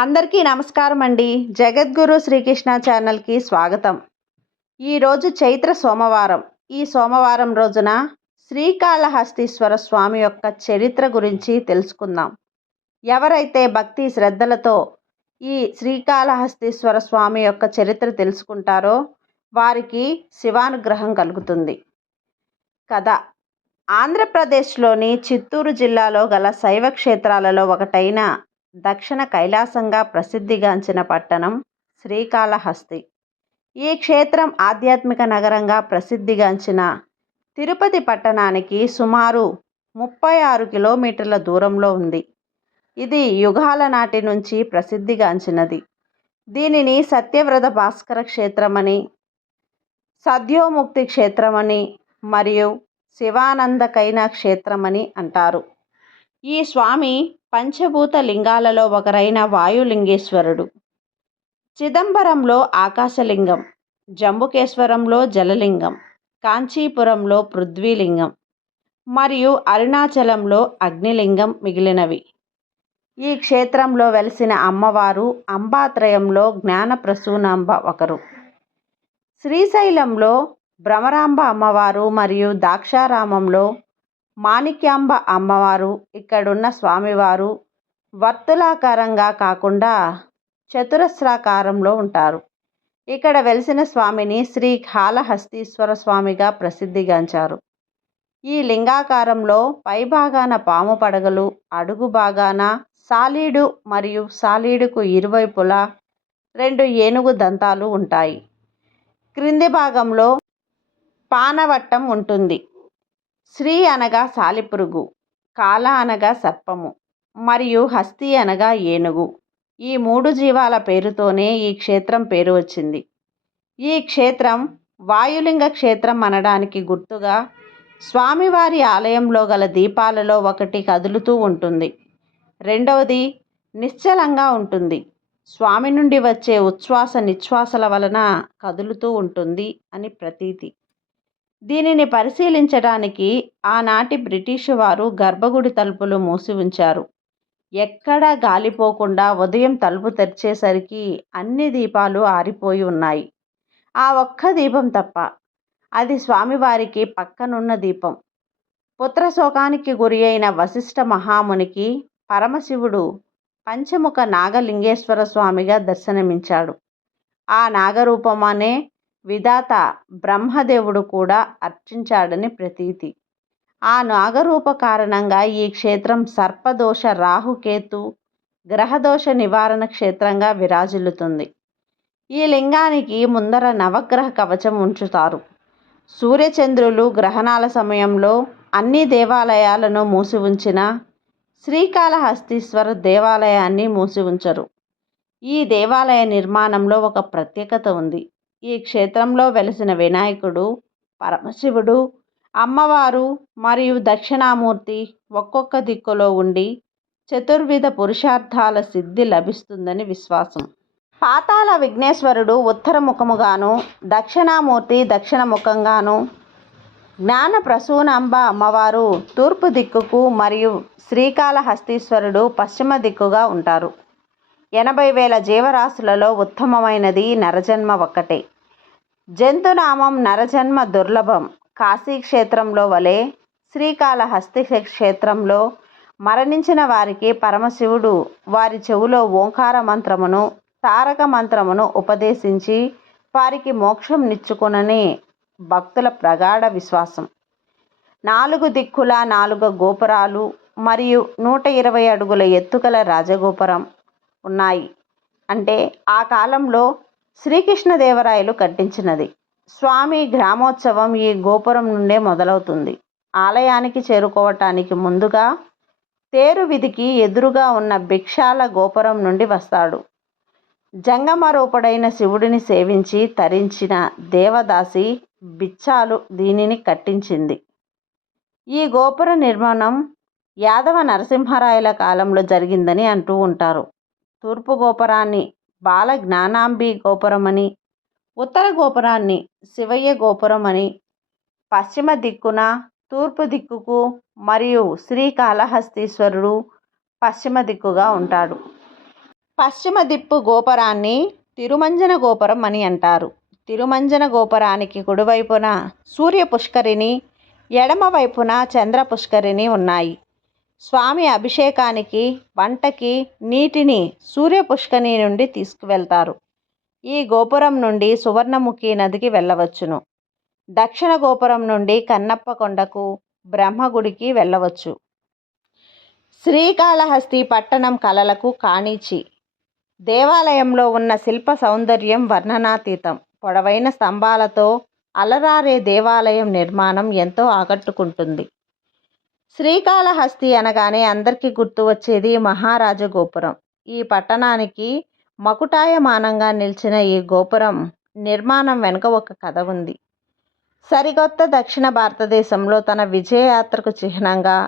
అందరికీ నమస్కారం అండి. జగద్గురు శ్రీకృష్ణ ఛానల్కి స్వాగతం. ఈరోజు చైత్ర సోమవారం. ఈ సోమవారం రోజున శ్రీకాళహస్తీశ్వర స్వామి యొక్క చరిత్ర గురించి తెలుసుకుందాం. ఎవరైతే భక్తి శ్రద్ధలతో ఈ శ్రీకాళహస్తీశ్వర స్వామి యొక్క చరిత్ర తెలుసుకుంటారో వారికి శివానుగ్రహం కలుగుతుంది. కథ: ఆంధ్రప్రదేశ్లోని చిత్తూరు జిల్లాలో గల శైవ క్షేత్రాలలో ఒకటైన దక్షిణ కైలాసంగా ప్రసిద్ధిగాంచిన పట్టణం శ్రీకాళహస్తి. ఈ క్షేత్రం ఆధ్యాత్మిక నగరంగా ప్రసిద్ధిగాంచిన తిరుపతి పట్టణానికి సుమారు 36 కిలోమీటర్ల దూరంలో ఉంది. ఇది యుగాల నాటి నుంచి ప్రసిద్ధిగాంచినది. దీనిని సత్యవ్రత భాస్కర క్షేత్రమని, సద్యోముక్తి క్షేత్రమని మరియు శివానందకైన క్షేత్రమని అంటారు. ఈ స్వామి పంచభూత లింగాలలో ఒకరైన వాయులింగేశ్వరుడు. చిదంబరంలో ఆకాశలింగం, జంబుకేశ్వరంలో జలలింగం, కాంచీపురంలో పృథ్వీలింగం మరియు అరుణాచలంలో అగ్నిలింగం మిగిలినవి. ఈ క్షేత్రంలో వెలిసిన అమ్మవారు అంబాత్రయంలో జ్ఞానప్రసూనాంబ ఒకరు. శ్రీశైలంలో భ్రమరాంబ అమ్మవారు మరియు ద్రాక్షారామంలో మాణిక్యాంబ అమ్మవారు. ఇక్కడున్న స్వామివారు వర్తులాకారంగా కాకుండా చతురస్రాకారంలో ఉంటారు. ఇక్కడ వెలిసిన స్వామిని శ్రీకాళహస్తీశ్వర స్వామిగా ప్రసిద్ధిగాంచారు. ఈ లింగాకారంలో పైభాగాన పాము పడగలు, అడుగు భాగాన సాలీడు మరియు సాలీడుకు ఇరువైపులా 2 ఏనుగు దంతాలు ఉంటాయి. క్రింది భాగంలో పానవట్టం ఉంటుంది. శ్రీ అనగా సాలిపురుగు, కాళ అనగా సర్పము మరియు హస్తి అనగా ఏనుగు. ఈ 3 జీవాల పేరుతోనే ఈ క్షేత్రం పేరు వచ్చింది. ఈ క్షేత్రం వాయులింగ క్షేత్రం అనడానికి గుర్తుగా స్వామివారి ఆలయంలో గల దీపాలలో ఒకటి కదులుతూ ఉంటుంది, రెండవది నిశ్చలంగా ఉంటుంది. స్వామి నుండి వచ్చే ఉచ్ఛ్వాస నిశ్వాసల వలన కదులుతూ ఉంటుంది అని ప్రతీతి. దీనిని పరిశీలించడానికి ఆనాటి బ్రిటిషు వారు గర్భగుడి తలుపులు మూసి ఉంచారు. ఎక్కడా గాలిపోకుండా ఉదయం తలుపు తెరిచేసరికి అన్ని దీపాలు ఆరిపోయి ఉన్నాయి. ఆ ఒక్క దీపం తప్ప. అది స్వామివారికి పక్కనున్న దీపం. పుత్రశోకానికి గురి అయిన వశిష్ఠ మహామునికి పరమశివుడు పంచముఖ నాగలింగేశ్వర స్వామిగా దర్శనమిచ్చాడు. ఆ నాగరూపమనే విధాత బ్రహ్మదేవుడు కూడా అర్చించాడని ప్రతీతి. ఆ నాగరూప కారణంగా ఈ క్షేత్రం సర్పదోష, రాహుకేతు గ్రహదోష నివారణ క్షేత్రంగా విరాజిల్లుతుంది. ఈ లింగానికి ముందర నవగ్రహ కవచం ఉంచుతారు. సూర్యచంద్రులు గ్రహణాల సమయంలో అన్ని దేవాలయాలను మూసి ఉంచిన శ్రీకాళహస్తీశ్వర దేవాలయాన్ని మూసి ఉంచరు. ఈ దేవాలయ నిర్మాణంలో ఒక ప్రత్యేకత ఉంది. ఈ క్షేత్రంలో వెలిసిన వినాయకుడు, పరమశివుడు, అమ్మవారు మరియు దక్షిణామూర్తి ఒక్కొక్క దిక్కులో ఉండి చతుర్విధ పురుషార్థాల సిద్ధి లభిస్తుందని విశ్వాసం. పాతాళ విఘ్నేశ్వరుడు ఉత్తర ముఖముగాను, దక్షిణామూర్తి దక్షిణ ముఖంగాను, జ్ఞాన ప్రసూనాంబ అమ్మవారు తూర్పు దిక్కుకు మరియు శ్రీకాళహస్తీశ్వరుడు పశ్చిమ దిక్కుగా ఉంటారు. 80,000 జీవరాశులలో ఉత్తమమైనది నరజన్మ ఒక్కటే. జంతునామం నరజన్మ దుర్లభం. కాశీ క్షేత్రంలో వలె శ్రీకాళహస్తి క్షేత్రంలో మరణించిన వారికి పరమశివుడు వారి చెవులో ఓంకార మంత్రమును, తారక మంత్రమును ఉపదేశించి వారికి మోక్షం నిచ్చుకొనని భక్తుల ప్రగాఢ విశ్వాసం. 4 దిక్కుల 4 గోపురాలు మరియు 120 అడుగుల ఎత్తుగల రాజగోపురం ఉన్నాయి. అంటే ఆ కాలంలో శ్రీకృష్ణదేవరాయలు కట్టించినది. స్వామి గ్రామోత్సవం ఈ గోపురం నుండే మొదలవుతుంది. ఆలయానికి చేరుకోవటానికి ముందుగా తేరు వీధికి ఎదురుగా ఉన్న భిక్షాల గోపురం నుండి వస్తాడు. జంగమరూపుడైన శివుడిని సేవించి తరించిన దేవదాసి బిచ్చాలు దీనిని కట్టించింది. ఈ గోపుర నిర్మాణం యాదవ నరసింహరాయల కాలంలో జరిగిందని అంటూ ఉంటారు. తూర్పు గోపురాన్ని బాల జ్ఞానాంబి గోపురమని, ఉత్తర గోపురాన్ని శివయ్య గోపురమని, పశ్చిమ దిక్కున తూర్పు దిక్కుకు మరియు శ్రీకాళహస్తీశ్వరుడు పశ్చిమ దిక్కుగా ఉంటాడు. పశ్చిమ దిప్పు గోపురాన్ని తిరుమంజన గోపురం అని అంటారు. తిరుమంజన గోపురానికి కుడివైపున సూర్య పుష్కరిణి, ఎడమ వైపున చంద్ర పుష్కరిణి ఉన్నాయి. స్వామి అభిషేకానికి, వంటకి నీటిని సూర్య పుష్కరిణి నుండి తీసుకువెళ్తారు. ఈ గోపురం నుండి సువర్ణముఖి నదికి వెళ్ళవచ్చును. దక్షిణ గోపురం నుండి కన్నప్ప కొండకు, బ్రహ్మగుడికి వెళ్ళవచ్చు. శ్రీకాళహస్తి పట్టణం కళలకు కాణిచి. దేవాలయంలో ఉన్న శిల్ప సౌందర్యం వర్ణనాతీతం. పొడవైన స్తంభాలతో అలరారే దేవాలయం నిర్మాణం ఎంతో ఆకట్టుకుంటుంది. శ్రీకాళహస్తి అనగానే అందరికీ గుర్తు వచ్చేది మహారాజ గోపురం. ఈ పట్టణానికి మకుటాయమానంగా నిలిచిన ఈ గోపురం నిర్మాణం వెనుక ఒక కథ ఉంది. సరికొత్త దక్షిణ భారతదేశంలో తన విజయయాత్రకు చిహ్నంగా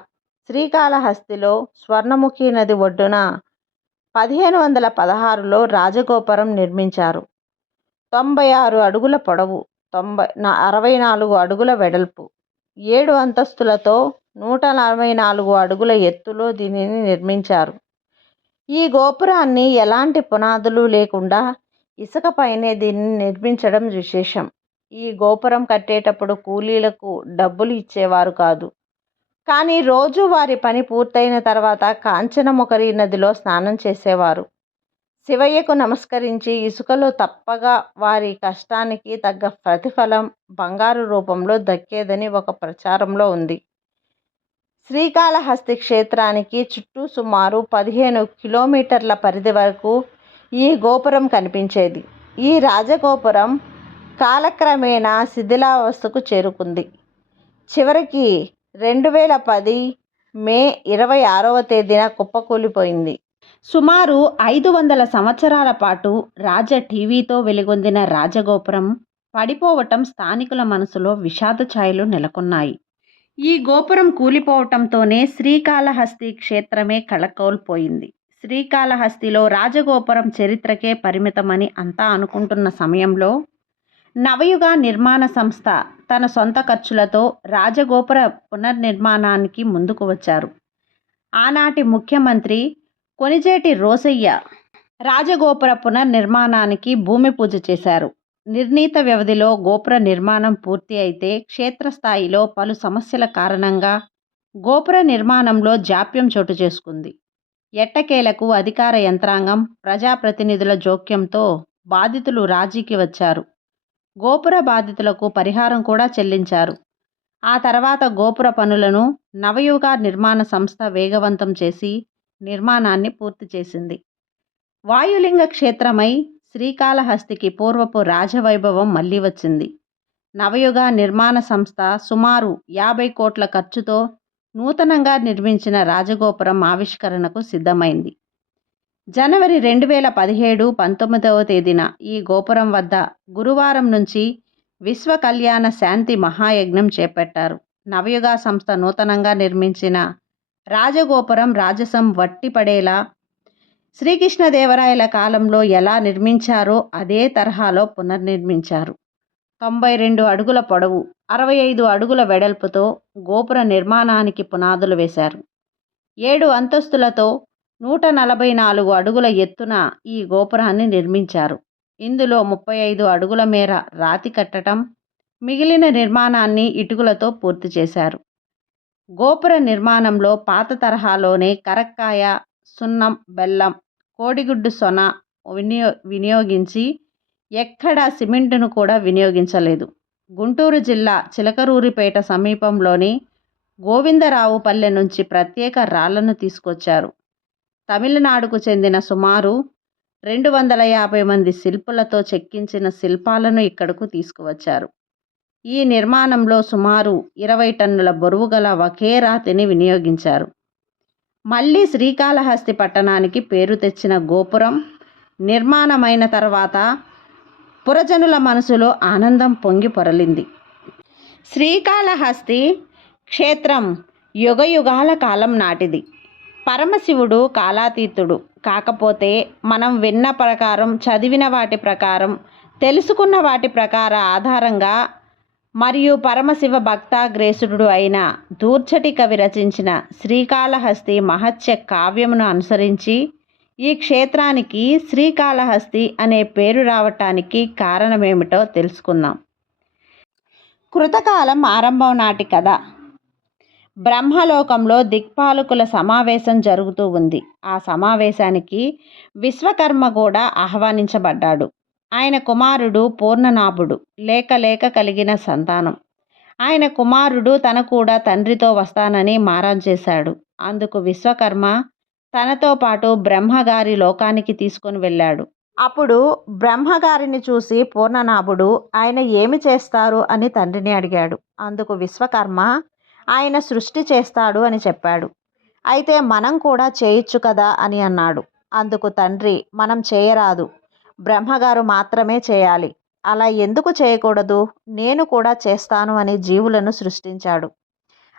శ్రీకాళహస్తిలో స్వర్ణముఖి నది ఒడ్డున 1516లో రాజగోపురం నిర్మించారు. 96 అడుగుల పొడవు, 64 అడుగుల వెడల్పు, 7 అంతస్తులతో 144 అడుగుల ఎత్తులో దీనిని నిర్మించారు. ఈ గోపురాన్ని ఎలాంటి పునాదులు లేకుండా ఇసుకపైనే దీనిని నిర్మించడం విశేషం. ఈ గోపురం కట్టేటప్పుడు కూలీలకు డబ్బులు ఇచ్చేవారు కాదు. కానీ రోజు వారి పని పూర్తయిన తర్వాత కాంచనముఖరి నదిలో స్నానం చేసేవారు. శివయ్యకు నమస్కరించి ఇసుకలో తప్పగా వారి కష్టానికి తగ్గ ప్రతిఫలం బంగారు రూపంలో దక్కేదని ఒక ప్రచారంలో ఉంది. శ్రీకాళహస్తి క్షేత్రానికి చుట్టూ సుమారు 15 కిలోమీటర్ల పరిధి వరకు ఈ గోపురం కనిపించేది. ఈ రాజగోపురం కాలక్రమేణా శిథిలావస్థకు చేరుకుంది. చివరికి 2010 మే 26వ తేదీన కుప్పకూలిపోయింది. సుమారు 500 సంవత్సరాల పాటు రాజ టీవీతో వెలుగొందిన రాజగోపురం పడిపోవటం స్థానికుల మనసులో విషాద ఛాయలు నెలకొన్నాయి. ఈ గోపురం కూలిపోవటంతోనే శ్రీకాళహస్తి క్షేత్రమే కళకోల్పోయింది. శ్రీకాళహస్తిలో రాజగోపురం చరిత్రకే పరిమితమని అంతా అనుకుంటున్న సమయంలో నవయుగ నిర్మాణ సంస్థ తన సొంత ఖర్చులతో రాజగోపుర పునర్నిర్మాణానికి ముందుకు వచ్చారు. ఆనాటి ముఖ్యమంత్రి కొణిజేటి రోసయ్య రాజగోపుర పునర్నిర్మాణానికి భూమి పూజ చేశారు. నిర్ణీత వ్యవధిలో గోపుర నిర్మాణం పూర్తి అయితే క్షేత్రస్థాయిలో పలు సమస్యల కారణంగా గోపుర నిర్మాణంలో జాప్యం చోటు చేసుకుంది. ఎట్టకేలకు అధికార యంత్రాంగం, ప్రజాప్రతినిధుల జోక్యంతో బాధితులు రాజీకి వచ్చారు. గోపుర బాధితులకు పరిహారం కూడా చెల్లించారు. ఆ తర్వాత గోపుర పనులను నవయుగ నిర్మాణ సంస్థ వేగవంతం చేసి నిర్మాణాన్ని పూర్తి చేసింది. వాయులింగ క్షేత్రమై శ్రీకాళహస్తికి పూర్వపు రాజవైభవం మళ్లీ వచ్చింది. నవయుగ నిర్మాణ సంస్థ సుమారు 50 కోట్ల ఖర్చుతో నూతనంగా నిర్మించిన రాజగోపురం ఆవిష్కరణకు సిద్ధమైంది. జనవరి 2017 19వ తేదీన ఈ గోపురం వద్ద గురువారం నుంచి విశ్వ కళ్యాణ శాంతి మహాయజ్ఞం చేపట్టారు. నవయుగ సంస్థ నూతనంగా నిర్మించిన రాజగోపురం రాజసం వట్టిపడేలా శ్రీకృష్ణదేవరాయల కాలంలో ఎలా నిర్మించారో అదే తరహాలో పునర్నిర్మించారు. 92 అడుగుల పొడవు, 65 అడుగుల వెడల్పుతో గోపుర నిర్మాణానికి పునాదులు వేశారు. 7 అంతస్తులతో 144 అడుగుల ఎత్తున ఈ గోపురాన్ని నిర్మించారు. ఇందులో 35 అడుగుల మేర రాతి కట్టడం, మిగిలిన నిర్మాణాన్ని ఇటుకలతో పూర్తి చేశారు. గోపుర నిర్మాణంలో పాత తరహాలోనే కరక్కాయ, సున్నం, బెల్లం, కోడిగుడ్డు సొన వినియోగించి ఎక్కడా సిమెంటును కూడా వినియోగించలేదు. గుంటూరు జిల్లా చిలకలూరిపేట సమీపంలోని గోవిందరావుపల్లె నుంచి ప్రత్యేక రాళ్లను తీసుకొచ్చారు. తమిళనాడుకు చెందిన సుమారు 250 మంది శిల్పులతో చెక్కించిన శిల్పాలను ఇక్కడకు తీసుకువచ్చారు. ఈ నిర్మాణంలో సుమారు 20 టన్నుల బరువు గల ఒకే రాతిని వినియోగించారు. మళ్ళీ శ్రీకాళహస్తి పట్టణానికి పేరు తెచ్చిన గోపురం నిర్మాణమైన తర్వాత పురజనుల మనసులో ఆనందం పొంగి పొరలింది. శ్రీకాళహస్తి క్షేత్రం యుగయుగాల కాలం నాటిది. పరమశివుడు కాలాతీతుడు. కాకపోతే మనం విన్న ప్రకారం, చదివిన వాటి ప్రకారం, తెలుసుకున్న వాటి ఆధారంగా మరియు పరమశివ భక్తాగ్రేసుడు అయిన దూర్జటి కవి రచించిన శ్రీకాళహస్తి మహత్య కావ్యమును అనుసరించి ఈ క్షేత్రానికి శ్రీకాళహస్తి అనే పేరు రావటానికి కారణమేమిటో తెలుసుకుందాం. కృతకాలం ఆరంభం నాటి కథ. బ్రహ్మలోకంలో దిక్పాలకుల సమావేశం జరుగుతూ ఉంది. ఆ సమావేశానికి విశ్వకర్మ కూడా ఆహ్వానించబడ్డాడు. ఆయన కుమారుడు పూర్ణనాభుడు లేక లేక కలిగిన సంతానం. ఆయన కుమారుడు తన కూడా తండ్రితో వస్తానని మారం చేశాడు. అందుకు విశ్వకర్మ తనతో పాటు బ్రహ్మగారి లోకానికి తీసుకొని వెళ్ళాడు. అప్పుడు బ్రహ్మగారిని చూసి పూర్ణనాభుడు ఆయన ఏమి చేస్తారు అని తండ్రిని అడిగాడు. అందుకు విశ్వకర్మ ఆయన సృష్టి చేస్తాడు అని చెప్పాడు. అయితే మనం కూడా చేయొచ్చు కదా అని అన్నాడు. అందుకు తండ్రి మనం చేయరాదు, బ్రహ్మగారు మాత్రమే చేయాలి. అలా ఎందుకు చేయకూడదు, నేను కూడా చేస్తాను అని జీవులను సృష్టించాడు.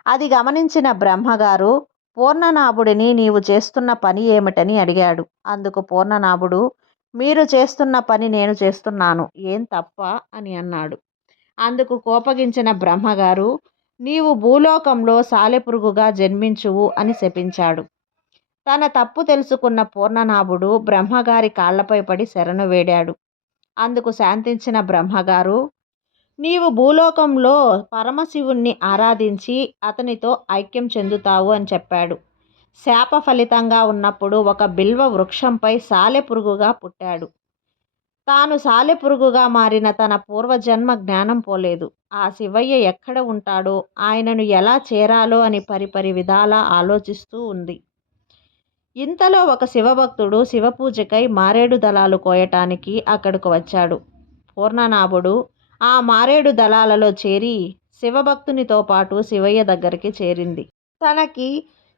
అది గమనించిన బ్రహ్మగారు పూర్ణనాభుడిని నీవు చేస్తున్న పని ఏమిటని అడిగాడు. అందుకు పూర్ణనాభుడు మీరు చేస్తున్న పని నేను చేస్తున్నాను, ఏం తప్ప అని అన్నాడు. అందుకు కోపగించిన బ్రహ్మగారు నీవు భూలోకంలో సాలెపురుగుగా జన్మించువు అని శపించాడు. తన తప్పు తెలుసుకున్న పూర్ణనాభుడు బ్రహ్మగారి కాళ్లపై పడి శరణు వేడాడు. అందుకు శాంతించిన బ్రహ్మగారు నీవు భూలోకంలో పరమశివుణ్ణి ఆరాధించి అతనితో ఐక్యం చెందుతావు అని చెప్పాడు. శాప ఫలితంగా ఉన్నప్పుడు ఒక బిల్వ వృక్షంపై సాలెపురుగుగా పుట్టాడు. తాను సాలెపురుగుగా మారిన తన పూర్వజన్మ జ్ఞానం పోలేదు. ఆ శివయ్య ఎక్కడ ఉంటాడో, ఆయనను ఎలా చేరాలో అని పరిపరి విధాలా ఆలోచిస్తూ ఉంది. ఇంతలో ఒక శివభక్తుడు శివపూజకై మారేడు దళాలు కోయటానికి అక్కడకు వచ్చాడు. పూర్ణనాభుడు ఆ మారేడు దళాలలో చేరి శివభక్తునితో పాటు శివయ్య దగ్గరికి చేరింది. తనకి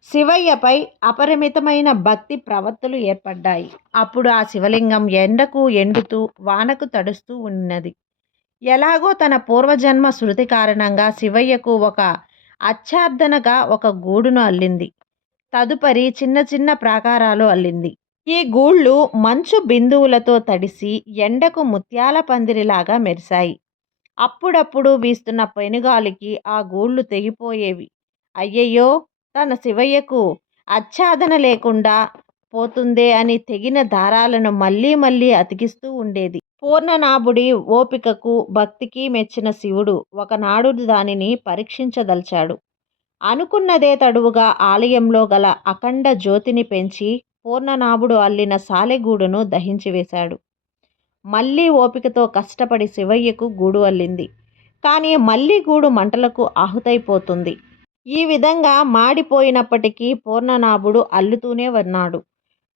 శివయ్యపై అపరిమితమైన భక్తి ప్రవత్తులు ఏర్పడ్డాయి. అప్పుడు ఆ శివలింగం ఎండకు ఎండుతూ వానకు తడుస్తూ ఉన్నది. ఎలాగో తన పూర్వజన్మ శృతి కారణంగా శివయ్యకు ఒక అచ్చార్దనగా ఒక గూడును అల్లింది. తదుపరి చిన్న చిన్న ప్రాకారాలు అల్లింది. ఈ గూళ్ళు మంచు బిందువులతో తడిసి ఎండకు ముత్యాల పందిరిలాగా మెరిశాయి. అప్పుడప్పుడు వీస్తున్న పెనుగాలికి ఆ గూళ్ళు తెగిపోయేవి. అయ్యయ్యో, తన శివయ్యకు ఆచ్ఛాదన లేకుండా పోతుందే అని తెగిన దారాలను మళ్ళీ మళ్ళీ అతికిస్తూ ఉండేది. పూర్ణనాభుడి ఓపికకు భక్తికి మెచ్చిన శివుడు ఒకనాడు దానిని పరీక్షించదలిచాడు. అనుకున్నదే తడువుగా ఆలయంలో గల అఖండ జ్యోతిని పెంచి పూర్ణనాభుడు అల్లిన సాలెగూడును దహించివేశాడు. మళ్ళీ ఓపికతో కష్టపడి శివయ్యకు గూడు అల్లింది. కానీ మళ్ళీ గూడు మంటలకు ఆహుతైపోతుంది. ఈ విధంగా మాడిపోయినప్పటికీ పూర్ణనాభుడు అల్లుతూనే ఉన్నాడు.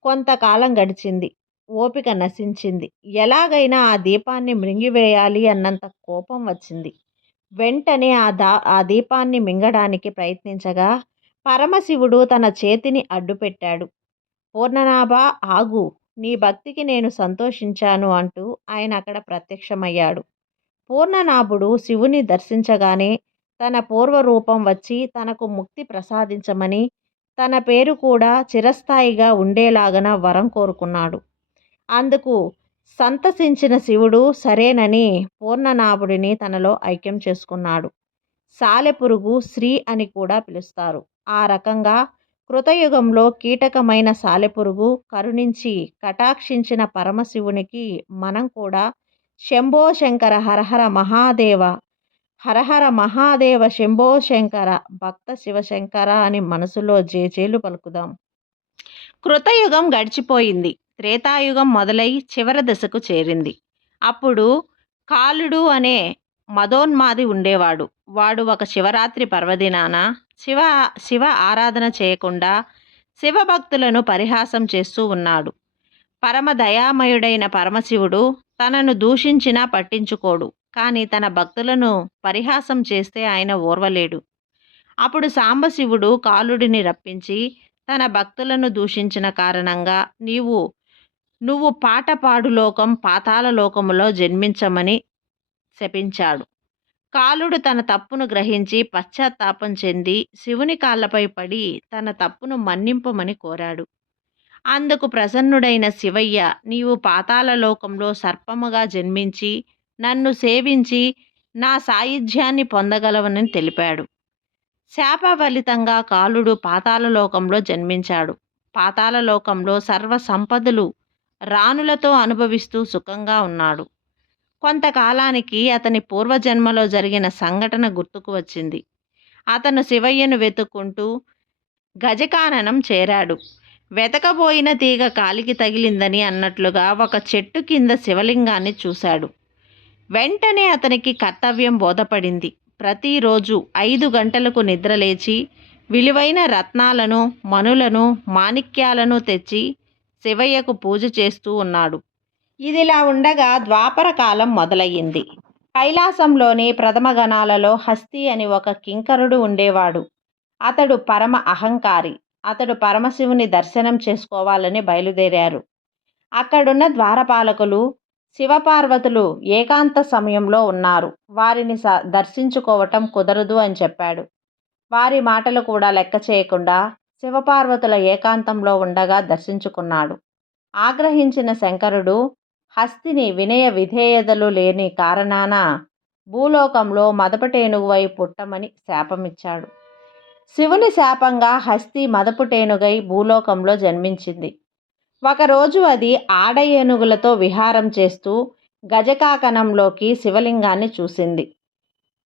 కొంతకాలం గడిచింది. ఓపిక నశించింది. ఎలాగైనా ఆ దీపాన్ని మృంగివేయాలి అన్నంత కోపం వచ్చింది. వెంటనే ఆ దీపాన్ని మింగడానికి ప్రయత్నించగా పరమశివుడు తన చేతిని అడ్డుపెట్టాడు. పూర్ణనాభ ఆగు, నీ భక్తికి నేను సంతోషించాను అంటూ ఆయన అక్కడ ప్రత్యక్షమయ్యాడు. పూర్ణనాభుడు శివుని దర్శించగానే తన పూర్వరూపం వచ్చి తనకు ముక్తి ప్రసాదించమని, తన పేరు కూడా చిరస్థాయిగా ఉండేలాగన వరం కోరుకున్నాడు. అందుకు సంతసించిన శివుడు సరేనని పూర్ణనాభుడిని తనలో ఐక్యం చేసుకున్నాడు. సాలెపురుగు శ్రీ అని కూడా పిలుస్తారు. ఆ రకంగా కృతయుగంలో కీటకమైన సాలెపురుగు కరుణించి కటాక్షించిన పరమశివునికి మనం కూడా శంభో శంకర హరహర మహాదేవ, హరహర మహాదేవ శంభో శంకర భక్త శివశంకర అని మనసులో జేజేలు పలుకుదాం. కృతయుగం గడిచిపోయింది. త్రేతాయుగం మొదలై చివరి దశకు చేరింది. అప్పుడు కాలుడు అనే మదోన్మాది ఉండేవాడు. వాడు ఒక శివరాత్రి పర్వదినాన శివ ఆరాధన చేయకుండా శివభక్తులను పరిహాసం చేస్తూ ఉన్నాడు. పరమ దయామయుడైన పరమశివుడు తనను దూషించినా పట్టించుకోడు. కానీ తన భక్తులను పరిహాసం చేస్తే ఆయన ఓర్వలేడు. అప్పుడు సాంబశివుడు కాలుడిని రప్పించి తన భక్తులను దూషించిన కారణంగా నువ్వు పాటపాడు లోకం పాతాళ లోకములో జన్మించమని శపించాడు. కాలుడు తన తప్పును గ్రహించి పశ్చాత్తాపం చెంది శివుని కాళ్ళపై పడి తన తప్పును మన్నింపమని కోరాడు. అందుకు ప్రసన్నుడైన శివయ్య నీవు పాతాళ లోకంలో సర్పముగా జన్మించి నన్ను సేవించి నా సాయుధ్యాన్ని పొందగలవని తెలిపాడు. శాప ఫలితంగా కాలుడు పాతాళ లోకంలో జన్మించాడు. పాతాళలోకంలో సర్వ సంపదలు రాణులతో అనుభవిస్తూ సుఖంగా ఉన్నాడు. కొంతకాలానికి అతని పూర్వజన్మలో జరిగిన సంఘటన గుర్తుకు వచ్చింది. అతను శివయ్యను వెతుక్కుంటూ గజకాననం చేరాడు. వెతకబోయిన తీగ కాలికి తగిలిందని అన్నట్లుగా ఒక చెట్టు కింద శివలింగాన్ని చూశాడు. వెంటనే అతనికి కర్తవ్యం బోధపడింది. ప్రతిరోజు 5 గంటలకు నిద్రలేచి విలువైన రత్నాలను, మణులను, మాణిక్యాలను తెచ్చి శివయ్యకు పూజ చేస్తూ ఉన్నాడు. ఇదిలా ఉండగా ద్వాపర కాలం మొదలయ్యింది. కైలాసంలోని ప్రథమ గణాలలో హస్తి అని ఒక కింకరుడు ఉండేవాడు. అతడు పరమ అహంకారి. అతడు పరమశివుని దర్శనం చేసుకోవాలని బయలుదేరారు. అక్కడున్న ద్వారపాలకులు శివపార్వతులు ఏకాంత సమయంలో ఉన్నారు, వారిని దర్శించుకోవటం కుదరదు అని చెప్పాడు. వారి మాటలు కూడా లెక్క చేయకుండా శివపార్వతుల ఏకాంతంలో ఉండగా దర్శించుకున్నాడు. ఆగ్రహించిన శంకరుడు హస్తిని వినయ విధేయతలు లేని కారణాన భూలోకంలో మదపటేనుగువై పుట్టమని శాపమిచ్చాడు. శివుని శాపంగా హస్తి మదపుటేనుగై భూలోకంలో జన్మించింది. ఒకరోజు అది ఆడ ఏనుగులతో విహారం చేస్తూ గజకాకనంలోకి శివలింగాన్ని చూసింది.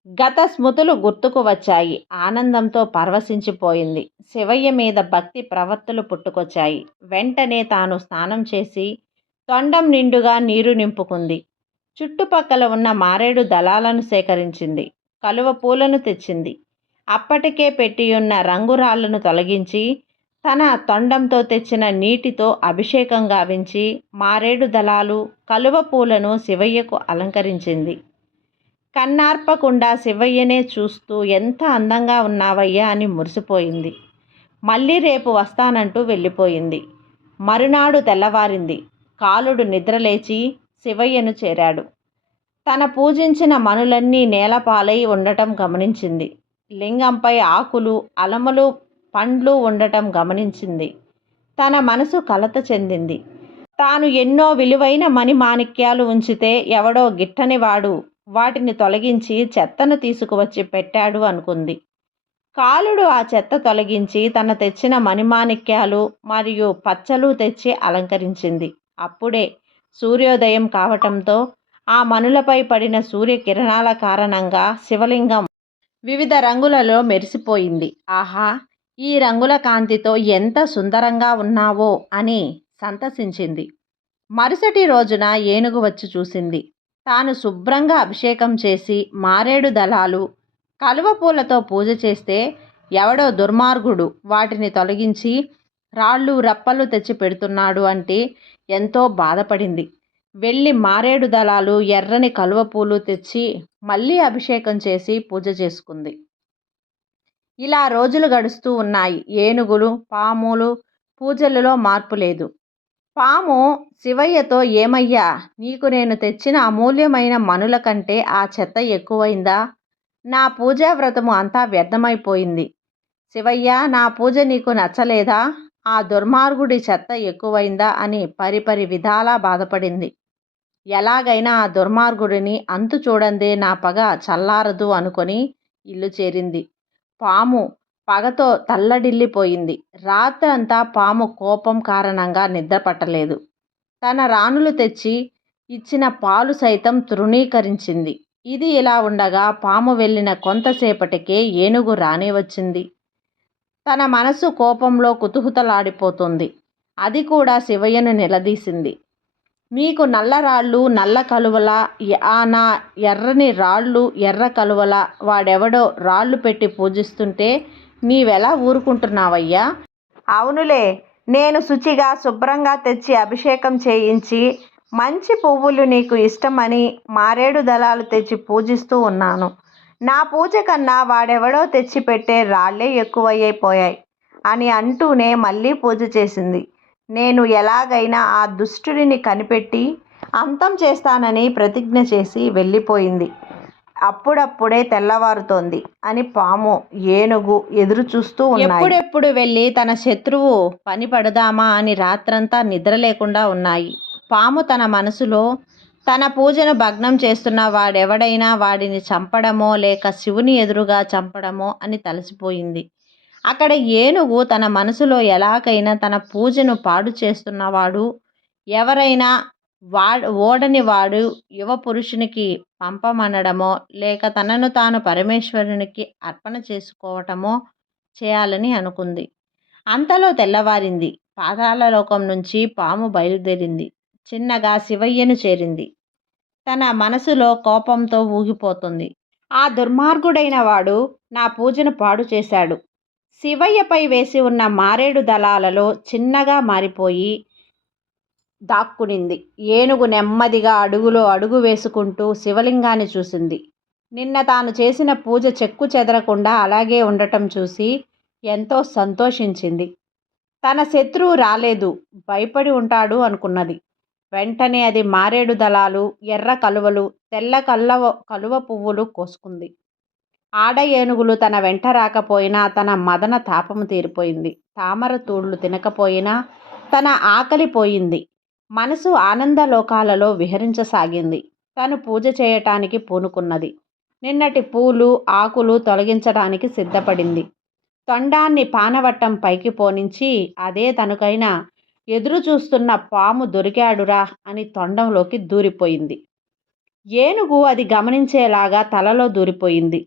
గత స్మృతులు గుర్తుకు వచ్చాయి. ఆనందంతో పరవశించిపోయింది. శివయ్య మీద భక్తి ప్రవర్తులు పుట్టుకొచ్చాయి. వెంటనే తాను స్నానం చేసి తొండం నిండుగా నీరు నింపుకుంది. చుట్టుపక్కల ఉన్న మారేడు దళాలను సేకరించింది. కలువ పూలను తెచ్చింది. అప్పటికే పెట్టియున్న రంగురాళ్లను తొలగించి తన తొండంతో తెచ్చిన నీటితో అభిషేకం గావించి మారేడు దళాలు, కలువ పూలను శివయ్యకు అలంకరించింది. కన్నార్పకుండా శివయ్యనే చూస్తూ ఎంత అందంగా ఉన్నావయ్యా అని మురిసిపోయింది. మళ్ళీ రేపు వస్తానంటూ వెళ్ళిపోయింది. మరునాడు తెల్లవారింది. కాలుడు నిద్రలేచి శివయ్యను చేరాడు. తన పూజించిన మనులన్నీ నేలపాలై ఉండటం గమనించింది. లింగంపై ఆకులు, అలములు, పండ్లు ఉండటం గమనించింది. తన మనసు కలత చెందింది. తాను ఎన్నో విలువైన మణిమాణిక్యాలు ఉంచితే ఎవడో గిట్టనివాడు వాటిని తొలగించి చెత్తను తీసుకువచ్చి పెట్టాడు అనుకుంది. కాలుడు ఆ చెత్త తొలగించి తన తెచ్చిన మణిమాణిక్యాలు మరియు పచ్చలు తెచ్చి అలంకరించింది. అప్పుడే సూర్యోదయం కావటంతో ఆ మణులపై పడిన సూర్యకిరణాల కారణంగా శివలింగం వివిధ రంగులలో మెరిసిపోయింది. ఆహా, ఈ రంగుల కాంతితో ఎంత సుందరంగా ఉన్నావో అని సంతసించింది. మరుసటి రోజున ఏనుగు వచ్చి చూసింది. తాను శుభ్రంగా అభిషేకం చేసి మారేడు దళాలు, కలువ పూలతో పూజ చేస్తే ఎవడో దుర్మార్గుడు వాటిని తొలగించి రాళ్ళు రప్పలు తెచ్చి పెడుతున్నాడు అంటే ఎంతో బాధపడింది. వెళ్ళి మారేడు దళాలు, ఎర్రని కలువ పూలు తెచ్చి మళ్ళీ అభిషేకం చేసి పూజ చేసుకుంది. ఇలా రోజులు గడుస్తూ ఉన్నాయి. ఏనుగులు, పాములు పూజలలో మార్పు లేదు. పాము శివయ్యతో, ఏమయ్యా, నీకు నేను తెచ్చిన అమూల్యమైన మణుల కంటే ఆ చెత్త ఎక్కువైందా? నా పూజా వ్రతము అంతా వ్యర్థమైపోయింది. శివయ్య, నా పూజ నీకు నచ్చలేదా? ఆ దుర్మార్గుడి చెత్త ఎక్కువైందా అని పరిపరి విధాలా బాధపడింది. ఎలాగైనా ఆ దుర్మార్గుడిని అంతు చూడందే నా పగ చల్లారదు అనుకొని ఇల్లు చేరింది. పాము పగతో తల్లడిల్లిపోయింది. రాత్రంతా పాము కోపం కారణంగా నిద్ర పట్టలేదు. తన రాణులు తెచ్చి ఇచ్చిన పాలు సైతం తృణీకరించింది. ఇది ఇలా ఉండగా పాము వెళ్ళిన కొంతసేపటికే ఏనుగు రానే వచ్చింది. తన మనసు కోపంలో కుతూహలాడిపోతుంది. అది కూడా శివయ్యను నిలదీసింది. నీకు నల్ల రాళ్ళు, నల్ల కలువల, నా ఎర్రని రాళ్ళు, ఎర్ర కలువల, వాడెవడో రాళ్ళు పెట్టి పూజిస్తుంటే నీవెలా ఊరుకుంటున్నావయ్యా? అవునులే, నేను శుచిగా శుభ్రంగా తెచ్చి అభిషేకం చేయించి మంచి పువ్వులు నీకు ఇష్టమని మారేడు దళాలు తెచ్చి పూజిస్తూ ఉన్నాను. నా పూజ కన్నా వాడెవడో తెచ్చి పెట్టే రాళ్లే ఎక్కువైపోయాయి అని అంటూనే మళ్ళీ పూజ చేసింది. నేను ఎలాగైనా ఆ దుష్టుడిని కనిపెట్టి అంతం చేస్తానని ప్రతిజ్ఞ చేసి వెళ్ళిపోయింది. అప్పుడప్పుడే తెల్లవారుతోంది అని పాము, ఏనుగు ఎదురు చూస్తూ ఉన్నాయి. ఎప్పుడెప్పుడు వెళ్ళి తన శత్రువు పని పడదామా అని రాత్రంతా నిద్ర లేకుండా ఉన్నాయి. పాము తన మనసులో తన పూజను భగ్నం చేస్తున్న వాడెవడైనా వాడిని చంపడమో లేక శివుని ఎదురుగా చంపడమో అని తలసిపోయింది. అక్కడ ఏనుగు తన మనసులో ఎలాగైనా తన పూజను పాడు చేస్తున్నవాడు ఎవరైనా ఓడని వాడు యువ పురుషునికి పంపమనడమో లేక తనను తాను పరమేశ్వరునికి అర్పణ చేసుకోవటమో చేయాలని అనుకుంది. అంతలో తెల్లవారింది. పాతాళ లోకం నుంచి పాము బయలుదేరింది. చిన్నగా శివయ్యను చేరింది. తన మనసులో కోపంతో ఊగిపోతుంది. ఆ దుర్మార్గుడైన వాడు నా పూజను పాడు చేశాడు. శివయ్యపై వేసి ఉన్న మారేడు దళాలలో చిన్నగా మారిపోయి దాక్కునింది. ఏనుగు నెమ్మదిగా అడుగులో అడుగు వేసుకుంటూ శివలింగాన్ని చూసింది. నిన్న తాను చేసిన పూజ చెక్కు చెదరకుండా అలాగే ఉండటం చూసి ఎంతో సంతోషించింది. తన శత్రువు రాలేదు, భయపడి ఉంటాడు అనుకున్నది. వెంటనే అది మారేడు దళాలు, ఎర్ర కలువలు, తెల్ల కలువ పువ్వులు కోసుకుంది. ఆడ ఏనుగులు తన వెంట రాకపోయినా తన మదన తాపము తీరిపోయింది. తామర తూళ్ళు తినకపోయినా తన ఆకలి పోయింది. మనసు ఆనందలోకాలలో విహరించసాగింది. తను పూజ చేయటానికి పూనుకున్నది. నిన్నటి పూలు ఆకులు తొలగించడానికి సిద్ధపడింది. తొండాన్ని పానవట్టం పైకి పోనించి అదే తనకైనా ఎదురు చూస్తున్న పాము దొరికాడురా అని తొండంలోకి దూరిపోయింది. ఏనుగు అది గమనించేలాగా తలలో దూరిపోయింది.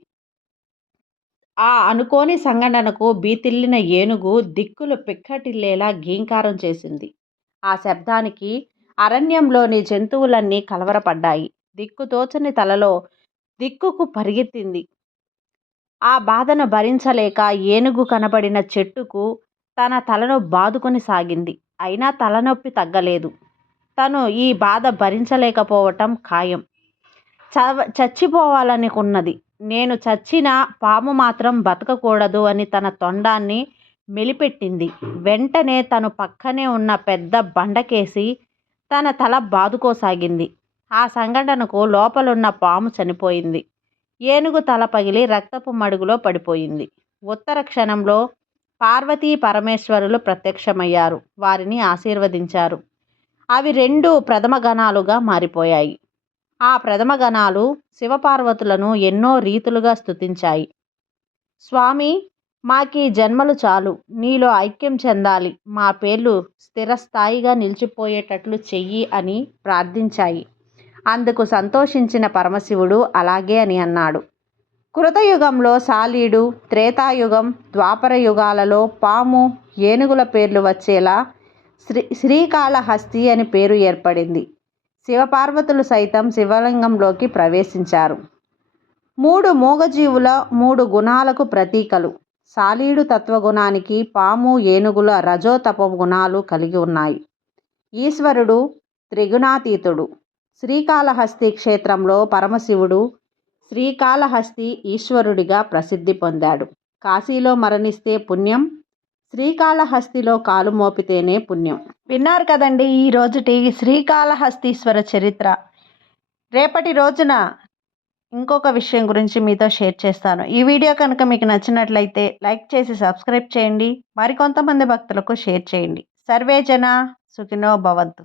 ఆ అనుకోని సంఘటనకు బీతిల్లిన ఏనుగు దిక్కులు పిక్కటిల్లేలా గీంకారం చేసింది. ఆ శబ్దానికి అరణ్యంలోని జంతువులన్నీ కలవరపడ్డాయి. దిక్కుతోచని తలలో దిక్కుకు పరిగెత్తింది. ఆ బాధను భరించలేక ఏనుగు కనబడిన చెట్టుకు తన తలను బాదుకొని సాగింది. అయినా తలనొప్పి తగ్గలేదు. తను ఈ బాధ భరించలేకపోవటం ఖాయం. చచ్చిపోవాలనుకున్నది. నేను చచ్చినా పాము మాత్రం బతకకూడదు అని తన తొండాన్ని మెలిపెట్టింది. వెంటనే తను పక్కనే ఉన్న పెద్ద బండకేసి తన తల బాదుకోసాగింది. ఆ సంఘటనకు లోపలున్న పాము చనిపోయింది. ఏనుగు తల పగిలి రక్తపు మడుగులో పడిపోయింది. ఉత్తర క్షణంలో పార్వతీ పరమేశ్వరులు ప్రత్యక్షమయ్యారు. వారిని ఆశీర్వదించారు. అవి 2 ప్రథమ గణాలుగా మారిపోయాయి. ఆ ప్రథమ గణాలు శివపార్వతులను ఎన్నో రీతులుగా స్తుతించాయి. స్వామి, మాకీ జన్మలు చాలు, నీలో ఐక్యం చెందాలి, మా పేర్లు స్థిరస్థాయిగా నిలిచిపోయేటట్లు చెయ్యి అని ప్రార్థించాయి. అందుకు సంతోషించిన పరమశివుడు అలాగే అని అన్నాడు. కృతయుగంలో సాలీడు, త్రేతాయుగం, ద్వాపర యుగాలలో పాము, ఏనుగుల పేర్లు వచ్చేలా శ్రీకాళహస్తి అని పేరు ఏర్పడింది. శివపార్వతులు సైతం శివలింగంలోకి ప్రవేశించారు. 3 మూగజీవుల 3 గుణాలకు ప్రతీకలు. సాలీడు తత్వగుణానికి పాము, ఏనుగుల రజోతప గుణాలు కలిగి ఉన్నాయి. ఈశ్వరుడు త్రిగుణాతీతుడు. శ్రీకాళహస్తి క్షేత్రంలో పరమశివుడు శ్రీకాళహస్తి ఈశ్వరుడిగా ప్రసిద్ధి పొందాడు. కాశీలో మరణిస్తే పుణ్యం, శ్రీకాళహస్తిలో కాలు మోపితేనే పుణ్యం. విన్నారు కదండి ఈ రోజుటి శ్రీకాళహస్తీశ్వర చరిత్ర. రేపటి రోజున ఇంకొక విషయం గురించి మీతో షేర్ చేస్తాను. ఈ వీడియో కనుక మీకు నచ్చినట్లయితే లైక్ చేసి సబ్స్క్రైబ్ చేయండి. మరికొంతమంది భక్తులకు షేర్ చేయండి. సర్వే జన సుఖినో భవంతు.